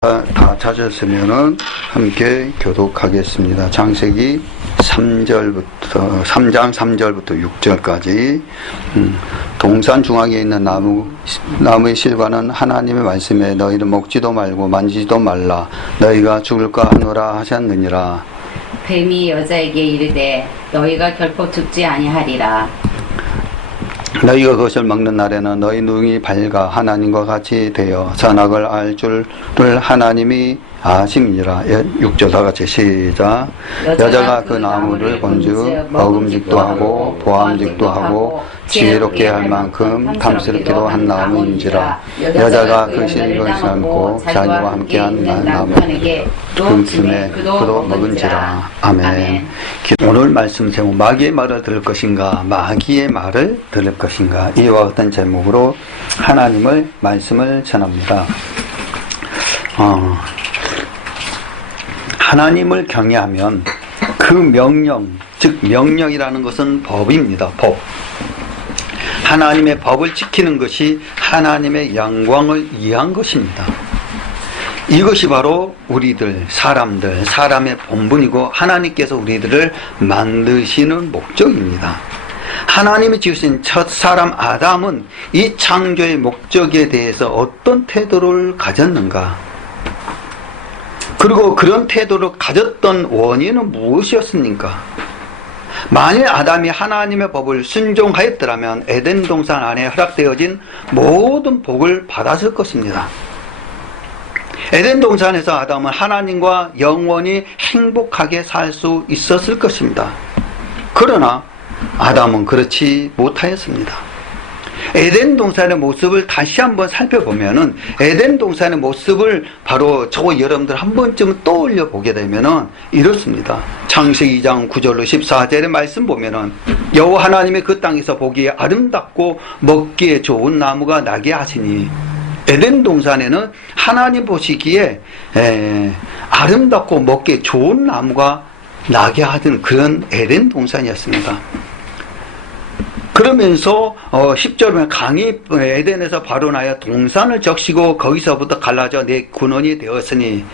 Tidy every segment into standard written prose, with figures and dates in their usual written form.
다 찾았으면은 함께 교독하겠습니다. 창세기 3장 3절부터 6절까지. 동산 중앙에 있는 나무의 실과는 하나님의 말씀에 너희는 먹지도 말고 만지지도 말라 너희가 죽을까 하노라 하셨느니라. 뱀이 여자에게 이르되 너희가 결코 죽지 아니하리라. 너희가 그것을 먹는 날에는 너희 눈이 밝아 하나님과 같이 되어 선악을 알 줄을 하나님이 아심이니라. 6절 다 같이 시작. 여자가 그 나무를 본즉 먹음직도 하고 보암직도 하고 지혜롭게 할 만큼 탐스럽기도 한 나무인지라. 여자가 그 실을 삼고 자기와 함께한 나무에게 금침에 그도 먹은지라. 아멘. 오늘 말씀 제목 마귀의 말을 들을 것인가 마귀의 말을 들을 것인가, 이와 같은 제목으로 하나님을 말씀을 전합니다. 하나님을 경외하면 그 명령, 즉 명령이라는 것은 법입니다. 법. 하나님의 법을 지키는 것이 하나님의 영광을 위한 것입니다. 이것이 바로 우리들, 사람의 본분이고 하나님께서 우리들을 만드시는 목적입니다. 하나님이 지으신 첫 사람 아담은 이 창조의 목적에 대해서 어떤 태도를 가졌는가? 그리고 그런 태도를 가졌던 원인은 무엇이었습니까? 만일 아담이 하나님의 법을 순종하였더라면 에덴 동산 안에 허락되어진 모든 복을 받았을 것입니다. 에덴 동산에서 아담은 하나님과 영원히 행복하게 살 수 있었을 것입니다. 그러나 아담은 그렇지 못하였습니다. 에덴 동산의 모습을 다시 한번 살펴보면은 에덴 동산의 모습을 바로 여러분들 한 번쯤 떠올려 보게 되면은 이렇습니다. 창세기 2장 9절로 14절의 말씀 보면은 여호와 하나님의 그 땅에서 보기에 아름답고 먹기에 좋은 나무가 나게 하시니, 에덴 동산에는 하나님 보시기에 아름답고 먹기에 좋은 나무가 나게 하던 그런 에덴 동산이었습니다. 그러면서 10절에 강이 에덴에서 발원하여 동산을 적시고 거기서부터 갈라져 네 근원이 되었으니,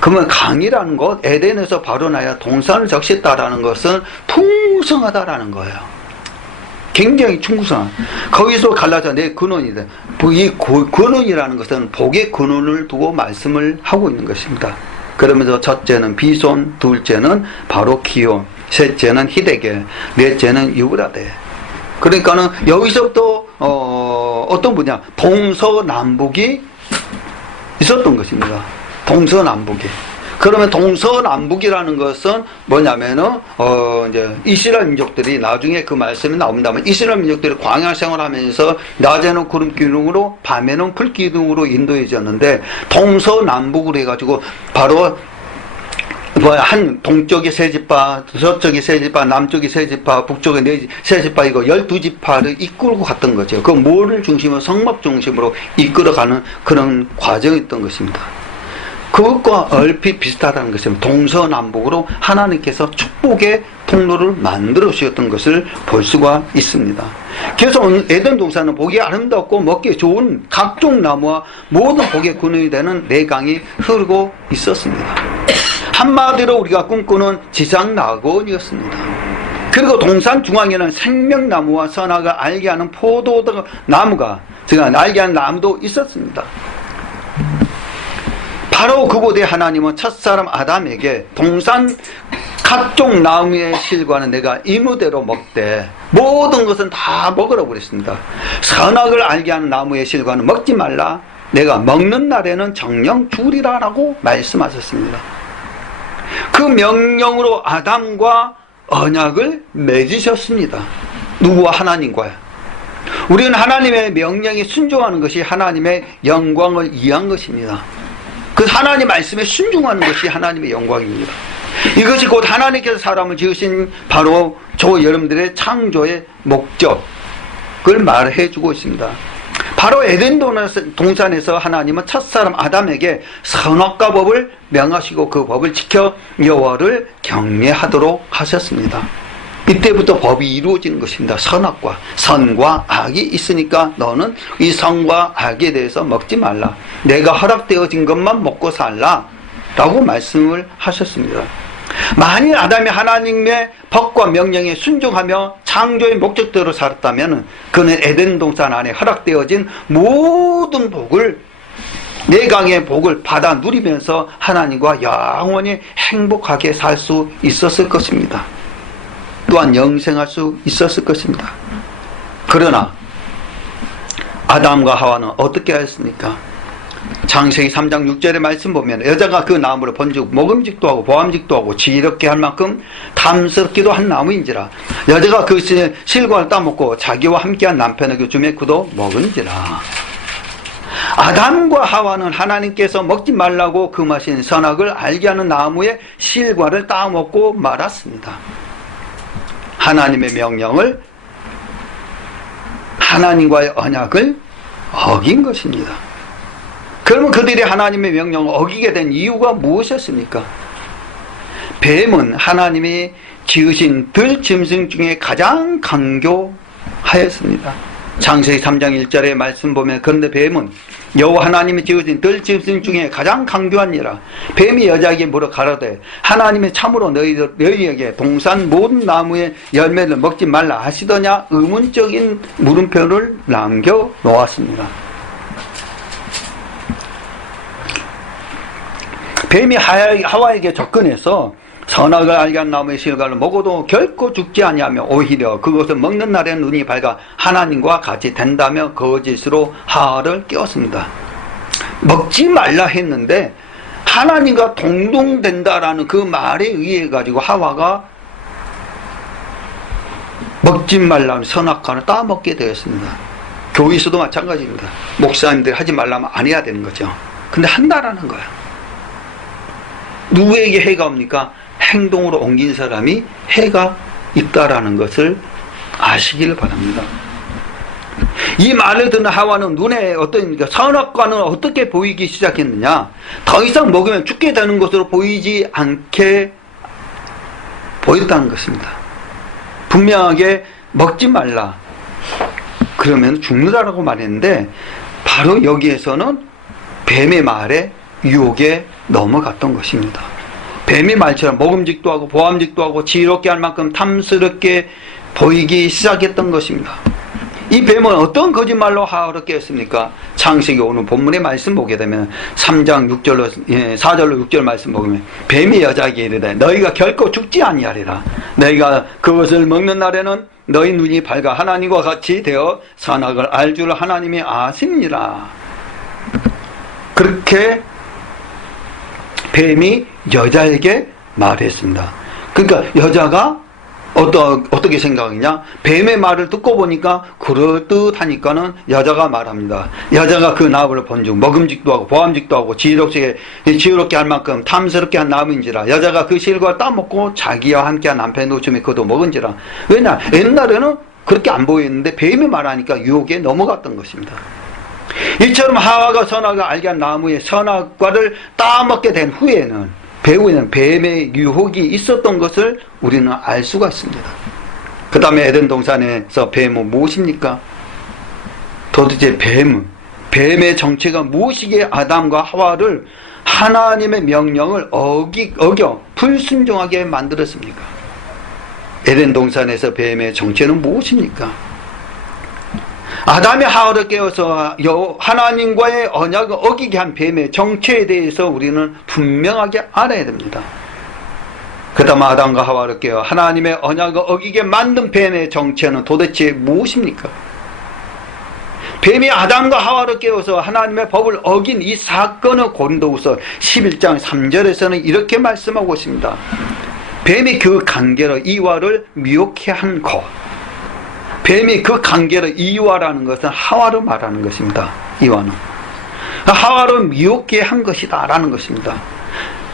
그러면 강이라는 것, 에덴에서 발원하여 동산을 적셨다라는 것은 풍성하다라는 거예요. 굉장히 충성한. 거기서 갈라져 내 근원이 돼. 이 근원이라는 것은 복의 근원을 두고 말씀을 하고 있는 것입니다. 그러면서 첫째는 비손, 둘째는 바로 기온, 셋째는 히데겔, 넷째는 유브라데. 그러니까는 여기서부터 어떤 분야, 동서남북이 있었던 것입니다. 동서남북이. 그러면 동서남북이라는 것은 뭐냐면은 이제 이스라엘 민족들이 나중에 그 말씀이 나온다면 이스라엘 민족들이 광야 생활하면서 낮에는 구름 기둥으로 밤에는 불 기둥으로 인도해졌는데, 동서남북으로 해가지고 바로 한 동쪽이 세 지파, 서쪽이 세 지파, 남쪽이 세 지파, 북쪽이 세 지파, 이거 12지파를 이끌고 갔던 거죠. 그 뭐를 중심으로, 성막 중심으로 이끌어가는 그런 과정이었던 것입니다. 그것과 얼핏 비슷하다는 것입니다. 동서남북으로 하나님께서 축복의 통로를 만들어 주셨던 것을 볼 수가 있습니다. 그래서 에덴 동산은 보기 아름답고 먹기 좋은 각종 나무와 모든 복의 근원이 되는 네 강이 흐르고 있었습니다. 한마디로 우리가 꿈꾸는 지상낙원이었습니다. 그리고 동산 중앙에는 생명나무와 선악을 알게 하는 포도나무가, 즉 알게 하는 나무도 있었습니다. 바로 그곳에 하나님은 첫사람 아담에게 동산 각종 나무의 실과는 내가 이무대로 먹되 모든 것은 다 먹으라고 그랬습니다. 선악을 알게 하는 나무의 실과는 먹지 말라, 내가 먹는 날에는 정령 죽으리라 라고 말씀하셨습니다. 그 명령으로 아담과 언약을 맺으셨습니다. 누구와? 하나님과요. 우리는 하나님의 명령에 순종하는 것이 하나님의 영광을 위한 것입니다. 그 하나님 말씀에 순종하는 것이 하나님의 영광입니다. 이것이 곧 하나님께서 사람을 지으신 바로 여러분들의 창조의 목적을 말해주고 있습니다. 바로 에덴 동산에서 하나님은 첫사람 아담에게 선악과 법을 명하시고 그 법을 지켜 여호와를 경외하도록 하셨습니다. 이때부터 법이 이루어지는 것입니다. 선과 악이 있으니까 너는 이 선과 악에 대해서 먹지 말라. 내가 허락되어진 것만 먹고 살라 라고 말씀을 하셨습니다. 만일 아담이 하나님의 법과 명령에 순종하며 창조의 목적대로 살았다면 그는 에덴 동산 안에 허락되어진 모든 복을, 내강의 복을 받아 누리면서 하나님과 영원히 행복하게 살 수 있었을 것입니다. 또한 영생할 수 있었을 것입니다. 그러나 아담과 하와는 어떻게 하였습니까? 창세기 3장 6절의 말씀 보면 여자가 그 나무를 본즉 먹음직도 하고 보암직도 하고 지혜롭게 할 만큼 탐스럽기도 한 나무인지라. 여자가 그 실과를 따먹고 자기와 함께한 남편에게 주매 그도 먹은지라. 아담과 하와는 하나님께서 먹지 말라고 금하신 선악을 알게 하는 나무의 실과를 따먹고 말았습니다. 하나님의 명령을, 하나님과의 언약을 어긴 것입니다. 그러면 그들이 하나님의 명령을 어기게 된 이유가 무엇이었습니까? 뱀은 하나님이 지으신 들짐승 중에 가장 강교하였습니다. 창세기 3장 1절의 말씀 보면 그런데 뱀은 여호와 하나님이 지으신 들짐승 중에 가장 강교하니라. 뱀이 여자에게 물어 가로되 하나님이 참으로 너희에게 동산 모든 나무의 열매를 먹지 말라 하시더냐? 의문적인 물음표를 남겨 놓았습니다. 뱀이 하와에게 접근해서 선악을 알게 한 나무의 실과를 먹어도 결코 죽지 아니하며 오히려 그것을 먹는 날에 눈이 밝아 하나님과 같이 된다며 거짓으로 하와를 깨웠습니다. 먹지 말라 했는데 하나님과 동등된다라는 그 말에 의해 가지고 하와가 먹지 말라는 선악과를 따먹게 되었습니다. 교회에서도 마찬가지입니다. 목사님들이 하지 말라면 안 해야 되는 거죠. 근데 한다라는 거야. 누구에게 해가 옵니까? 행동으로 옮긴 사람이 해가 있다라는 것을 아시기를 바랍니다. 이 말을 듣는 하와는 눈에 선악과는 어떻게 보이기 시작했느냐? 더 이상 먹으면 죽게 되는 것으로 보이지 않게 보였다는 것입니다. 분명하게 먹지 말라. 그러면 죽는다라고 말했는데 바로 여기에서는 뱀의 말에 유혹에 넘어갔던 것입니다. 뱀의 말처럼 먹음직도 하고 보암직도 하고 지혜롭게 할 만큼 탐스럽게 보이기 시작했던 것입니다. 이 뱀은 어떤 거짓말로 하와를 깨웠습니까? 창세기 오늘 본문의 말씀 보게 되면 3장 4절로 6절 말씀 보면 뱀이 여자에게 이르되 너희가 결코 죽지 아니하리라. 너희가 그것을 먹는 날에는 너희 눈이 밝아 하나님과 같이 되어 선악을 알 줄 하나님이 아십니라. 그렇게 뱀이 여자에게 말했습니다. 그러니까 여자가 어떻게 생각했냐? 뱀의 말을 듣고 보니까 그럴듯하니까는 여자가 말합니다. 여자가 그 나무를 본즉 먹음직도 하고 보암직도 하고 지혜롭게 할 만큼 탐스럽게 한 나무인지라. 여자가 그 실과를 따먹고 자기와 함께한 남편의 주매 그도 먹은지라. 왜냐? 옛날에는 그렇게 안 보였는데 뱀이 말하니까 유혹에 넘어갔던 것입니다. 이처럼 하와가 선악을 알게 한 나무의 선악과를 따먹게 된 후에는 배후에는 뱀의 유혹이 있었던 것을 우리는 알 수가 있습니다. 그 다음에 에덴 동산에서 뱀은 무엇입니까? 도대체 뱀의 정체가 무엇이기에 아담과 하와를 하나님의 명령을 어겨 불순종하게 만들었습니까? 에덴 동산에서 뱀의 정체는 무엇입니까? 아담이 하와를 깨워서 하나님과의 언약을 어기게 한 뱀의 정체에 대해서 우리는 분명하게 알아야 됩니다. 그 다음 아담과 하와를 깨워 하나님의 언약을 어기게 만든 뱀의 정체는 도대체 무엇입니까? 뱀이 아담과 하와를 깨워서 하나님의 법을 어긴 이 사건을 고린도후서 11장 3절에서는 이렇게 말씀하고 있습니다. 뱀이 그 관계로 이와를 미혹해 한 것. 뱀이 그 관계를 이와라는 것은 하와를 말하는 것입니다. 이와는 하와를 미혹게 한 것이다 라는 것입니다.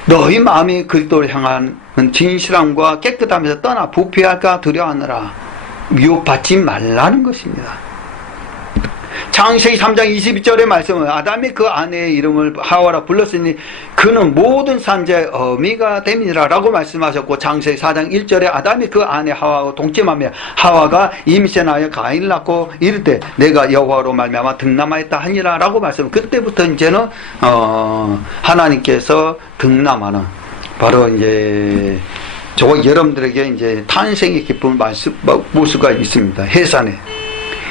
너희 마음이 그리스도를 향한 진실함과 깨끗함에서 떠나 부패할까 두려워하느라 미혹받지 말라는 것입니다. 창세기 3장 22절의 말씀은 아담이 그 아내의 이름을 하와라 불렀으니 그는 모든 산자의 어미가 됨이라 라고 말씀하셨고, 창세기 4장 1절에 아담이 그 아내 하와와 동침하며 하와가 임신하여 가인을 낳고 이르되 내가 여호와로 말미암아 등남하였다 하니라 라고 말씀. 그때부터 이제는 하나님께서 등남하는, 바로 이제 저 여러분들에게 이제 탄생의 기쁨을 볼 수가 있습니다. 해산에.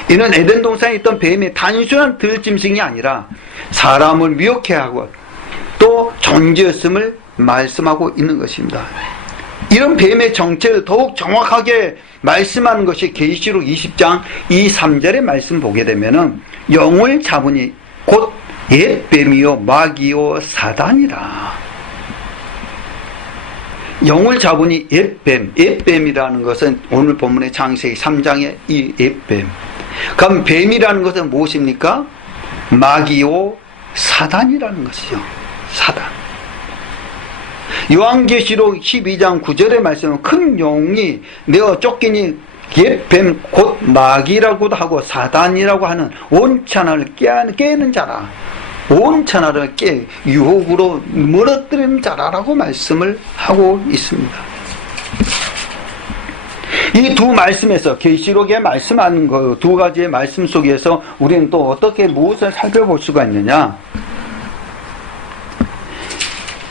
이는 에덴 동산에 있던 뱀의 단순한 들짐승이 아니라 사람을 미혹해 하고 또 존재였음을 말씀하고 있는 것입니다. 이런 뱀의 정체를 더욱 정확하게 말씀하는 것이 계시록 20장 2, 3절의 말씀 보게 되면은 영을 잡으니 곧 옛뱀이요 마귀요 사단이라. 영을 잡으니 옛뱀, 옛뱀이라는 것은 오늘 본문의 창세기 3장의 이 옛뱀. 그럼 뱀이라는 것은 무엇입니까? 마귀요 사단이라는 것이죠. 사단. 요한계시록 12장 9절의 말씀은 큰 용이 내어 쫓기니 옛뱀 곧 마귀라고도 하고 사단이라고 하는 온천하를 깨는 자라. 온천하를 유혹으로 무너뜨리는 자라라고 말씀을 하고 있습니다. 이 두 말씀에서, 계시록에 말씀하는 그 두 가지의 말씀 속에서 우리는 또 어떻게 무엇을 살펴볼 수가 있느냐?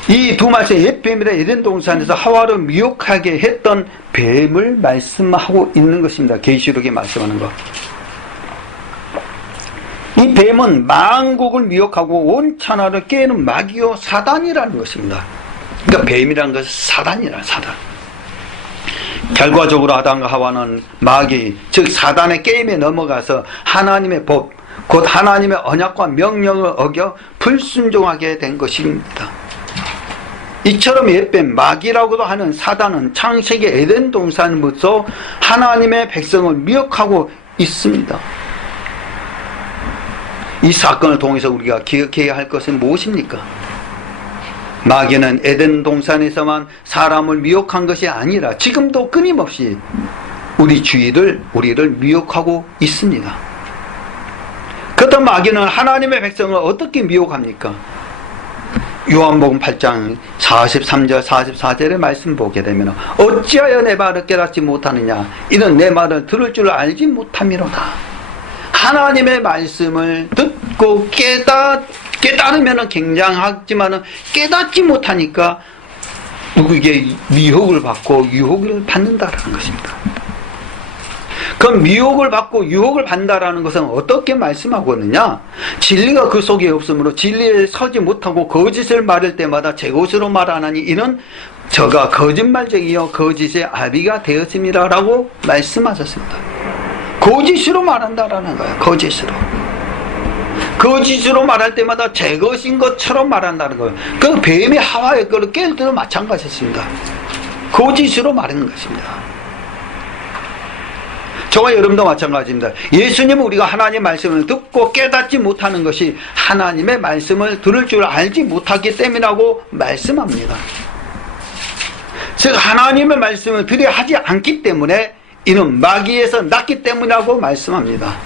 이 두 말씀, 옛뱀이라 에덴 동산에서 하와를 미혹하게 했던 뱀을 말씀하고 있는 것입니다. 계시록에 말씀하는 것. 이 뱀은 만국을 미혹하고 온 천하를 깨는 마귀요 사단이라는 것입니다. 그러니까 뱀이라는 것은 사단이라, 사단. 결과적으로 아담과 하와는 마귀, 즉 사단의 게임에 넘어가서 하나님의 법, 곧 하나님의 언약과 명령을 어겨 불순종하게 된 것입니다. 이처럼 옛뱀, 마귀라고도 하는 사단은 창세기 에덴 동산부터 하나님의 백성을 미혹하고 있습니다. 이 사건을 통해서 우리가 기억해야 할 것은 무엇입니까? 마귀는 에덴 동산에서만 사람을 미혹한 것이 아니라 지금도 끊임없이 우리를 미혹하고 있습니다. 그렇다면 마귀는 하나님의 백성을 어떻게 미혹합니까? 요한복음 8장 43절 44절의 말씀 보게 되면 어찌하여 내 말을 깨닫지 못하느냐, 이는 내 말을 들을 줄 알지 못함이로다. 하나님의 말씀을 듣고 깨달으면 굉장하지만 깨닫지 못하니까 누구에게 미혹을 받고 유혹을 받는다라는 것입니다. 그럼 미혹을 받고 유혹을 받는다라는 것은 어떻게 말씀하고 있느냐? 진리가 그 속에 없으므로 진리에 서지 못하고 거짓을 말할 때마다 제 것으로 말하나니 이는 저가 거짓말쟁이요 거짓의 아비가 되었습니다 라고 말씀하셨습니다. 거짓으로 말한다라는 거예요. 거짓으로 말할 때마다 제 것인 것처럼 말한다는 거예요. 그 뱀이 하와의 거를 깰 때도 마찬가지였습니다. 거짓으로 말하는 것입니다. 저와 여러분도 마찬가지입니다. 예수님은 우리가 하나님의 말씀을 듣고 깨닫지 못하는 것이 하나님의 말씀을 들을 줄 알지 못하기 때문이라고 말씀합니다. 즉 하나님의 말씀을 들어야 하지 않기 때문에 이는 마귀에서 났기 때문이라고 말씀합니다.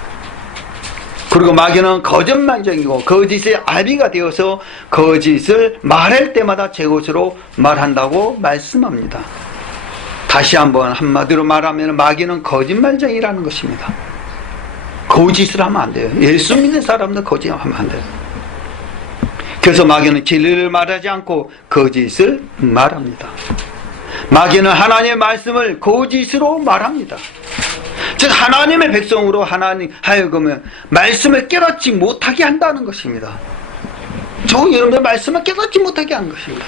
그리고 마귀는 거짓말쟁이고 거짓의 아비가 되어서 거짓을 말할 때마다 제 것으로 말한다고 말씀합니다. 다시 한번 한마디로 말하면 마귀는 거짓말쟁이라는 것입니다. 거짓을 하면 안 돼요. 예수 믿는 사람들 거짓하면 안 돼요. 그래서 마귀는 진리를 말하지 않고 거짓을 말합니다. 마귀는 하나님의 말씀을 거짓으로 말합니다. 즉 하나님의 백성으로 하나님 하여금은 말씀을 깨닫지 못하게 한다는 것입니다. 저 여러분의 말씀을 깨닫지 못하게 하는 것입니다.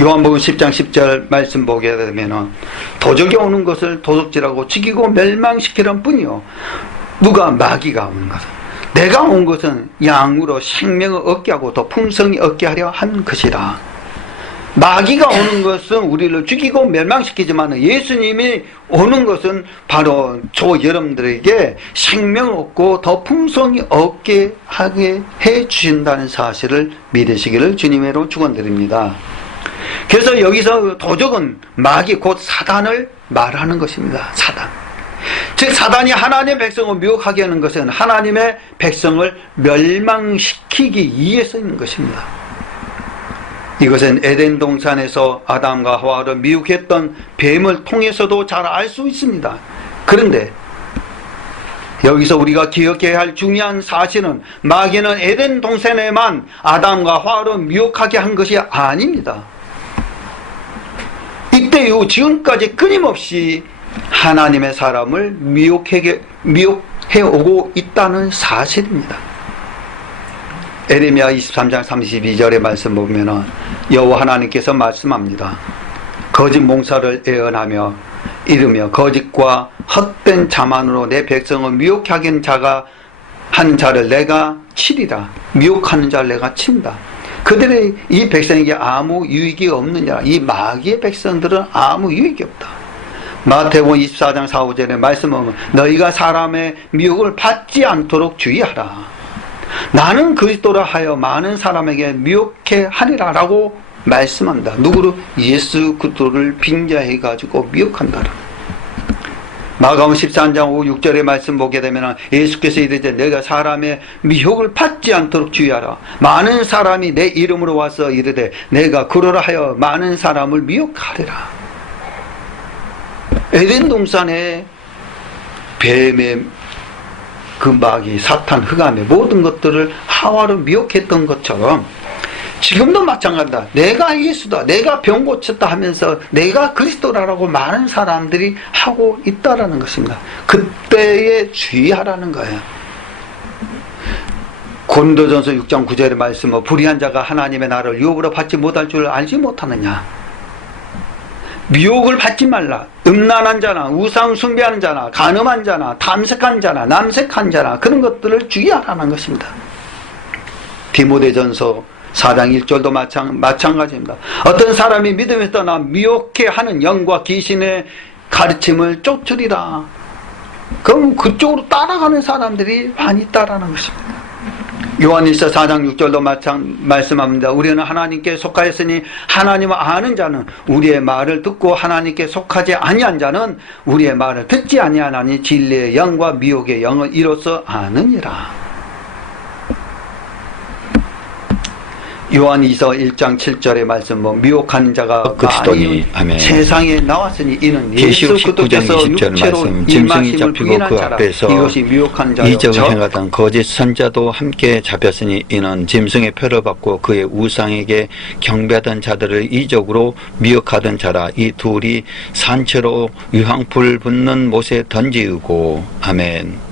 요한복음 10장 10절 말씀 보게 되면 도적이 오는 것을 도둑질하고 죽이고 멸망시키는 뿐이요 누가 마귀가 오는 것은 내가 온 것은 양으로 생명을 얻게 하고 더 풍성히 얻게 하려 한 것이라. 마귀가 오는 것은 우리를 죽이고 멸망시키지만 예수님이 오는 것은 바로 저 여러분들에게 생명을 얻고 더 풍성히 얻게 하게 해 주신다는 사실을 믿으시기를 주님으로 축원드립니다. 그래서 여기서 도적은 마귀 곧 사단을 말하는 것입니다. 사단. 즉 사단이 하나님의 백성을 미혹하게 하는 것은 하나님의 백성을 멸망시키기 위해서 있는 것입니다. 이것은 에덴 동산에서 아담과 하와를 미혹했던 뱀을 통해서도 잘 알 수 있습니다. 그런데 여기서 우리가 기억해야 할 중요한 사실은 마귀는 에덴 동산에만 아담과 하와를 미혹하게 한 것이 아닙니다. 이때 이후 지금까지 끊임없이 하나님의 사람을 미혹해 오고 있다는 사실입니다. 에레미야 23장 32절의 말씀 보면은 여호와 하나님께서 말씀합니다. 거짓 몽사를 애언하며 이르며 거짓과 헛된 자만으로 내 백성을 미혹하게 하는 자가 하는 자를 내가 치리라. 미혹하는 자를 내가 친다. 그들의 이 백성에게 아무 유익이 없느냐. 이 마귀의 백성들은 아무 유익이 없다. 마태복음 24장 4, 5절에 말씀하면 너희가 사람의 미혹을 받지 않도록 주의하라. 나는 그리스도라 하여 많은 사람에게 미혹해 하리라 라고 말씀합니다. 누구를? 예수 그리스도를 빙자해 가지고 미혹한다라. 마가복음 13장 5, 6절의 말씀 보게 되면 예수께서 이르되 내가 사람의 미혹을 받지 않도록 주의하라. 많은 사람이 내 이름으로 와서 이르되 내가 그러라 하여 많은 사람을 미혹하리라. 에덴 동산에 뱀의 그 마귀, 사탄, 흑암의 모든 것들을 하와를 미혹했던 것처럼 지금도 마찬가지다. 내가 예수다, 내가 병 고쳤다 하면서 내가 그리스도라고 많은 사람들이 하고 있다라는 것입니다. 그때에 주의하라는 거예요. 고린도전서 6장 9절의 말씀은 불의한 자가 하나님의 나라를 유업으로 받지 못할 줄 알지 못하느냐. 미혹을 받지 말라. 음란한 자나 우상 숭배하는 자나 간음한 자나 탐색한 자나 남색한 자나 그런 것들을 주의하라는 것입니다. 디모데전서 4장 1절도 마찬가지입니다. 어떤 사람이 믿음에서 떠나 미혹해 하는 영과 귀신의 가르침을 쫓으리라. 그럼 그쪽으로 따라가는 사람들이 많이 있다라는 것입니다. 요한일서 4장 6절도 말씀합니다. 우리는 하나님께 속하였으니 하나님을 아는 자는 우리의 말을 듣고 하나님께 속하지 아니한 자는 우리의 말을 듣지 아니하나니 진리의 영과 미혹의 영을 이로써 아느니라. 요한이서 1장 7절의 말씀 미혹하는 자가 그리스도니 아멘. 세상에 나왔으니 이는 예수 계시록 19장 그리스도께서 20절 육체로 말씀 짐승이 임하심을 잡히고 부인한 그 자라. 앞에서 이것이 미혹한 자요 이적을 행하던 거짓 선자도 함께 잡혔으니 이는 짐승의 표를 받고 그의 우상에게 경배하던 자들을 이적으로 미혹하던 자라. 이 둘이 산채로 유황불 붙는 못에 던지우고 아멘.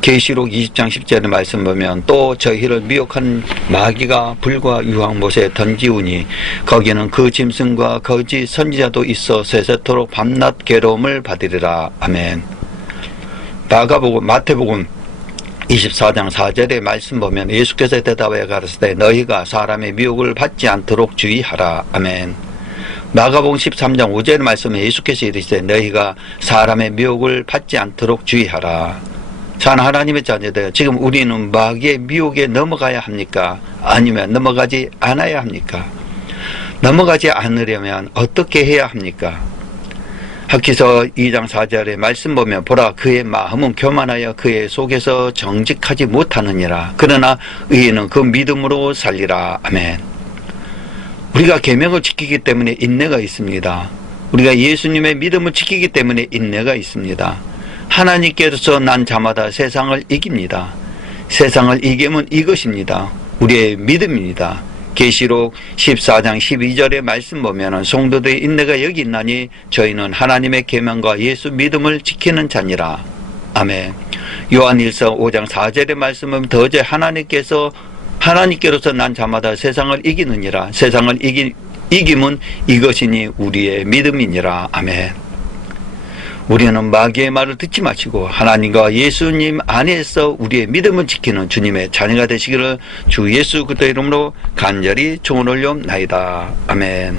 계시록 20장 10절의 말씀 보면 또 저희를 미혹한 마귀가 불과 유황못에 던지우니 거기는 그 짐승과 거짓 선지자도 있어 세세토록 밤낮 괴로움을 받으리라. 아멘. 마태복음 24장 4절의 말씀 보면 예수께서 대답하여 가라사대 너희가 사람의 미혹을 받지 않도록 주의하라. 아멘. 마가복음 13장 5절의 말씀에 예수께서 이르시되 너희가 사람의 미혹을 받지 않도록 주의하라. 산 하나님의 자녀들, 지금 우리는 마귀의 미혹에 넘어가야 합니까? 아니면 넘어가지 않아야 합니까? 넘어가지 않으려면 어떻게 해야 합니까? 학기서 2장 4절의 말씀 보면 보라 그의 마음은 교만하여 그의 속에서 정직하지 못하느니라. 그러나 의인은 그 믿음으로 살리라. 아멘. 우리가 계명을 지키기 때문에 인내가 있습니다. 우리가 예수님의 믿음을 지키기 때문에 인내가 있습니다. 하나님께서 난 자마다 세상을 이깁니다. 세상을 이기면 이것입니다. 우리의 믿음입니다. 계시록 14장 12절의 말씀 보면 성도들의 인내가 여기 있나니 저희는 하나님의 계명과 예수 믿음을 지키는 자니라. 아멘. 요한일서 5장 4절의 말씀은 더제 하나님께로서 난 자마다 세상을 이기느니라. 세상을 이김은 이것이니 우리의 믿음이니라. 아멘. 우리는 마귀의 말을 듣지 마시고 하나님과 예수님 안에서 우리의 믿음을 지키는 주님의 자녀가 되시기를 주 예수 그리스도 이름으로 간절히 축원을 올려옵나이다. 아멘.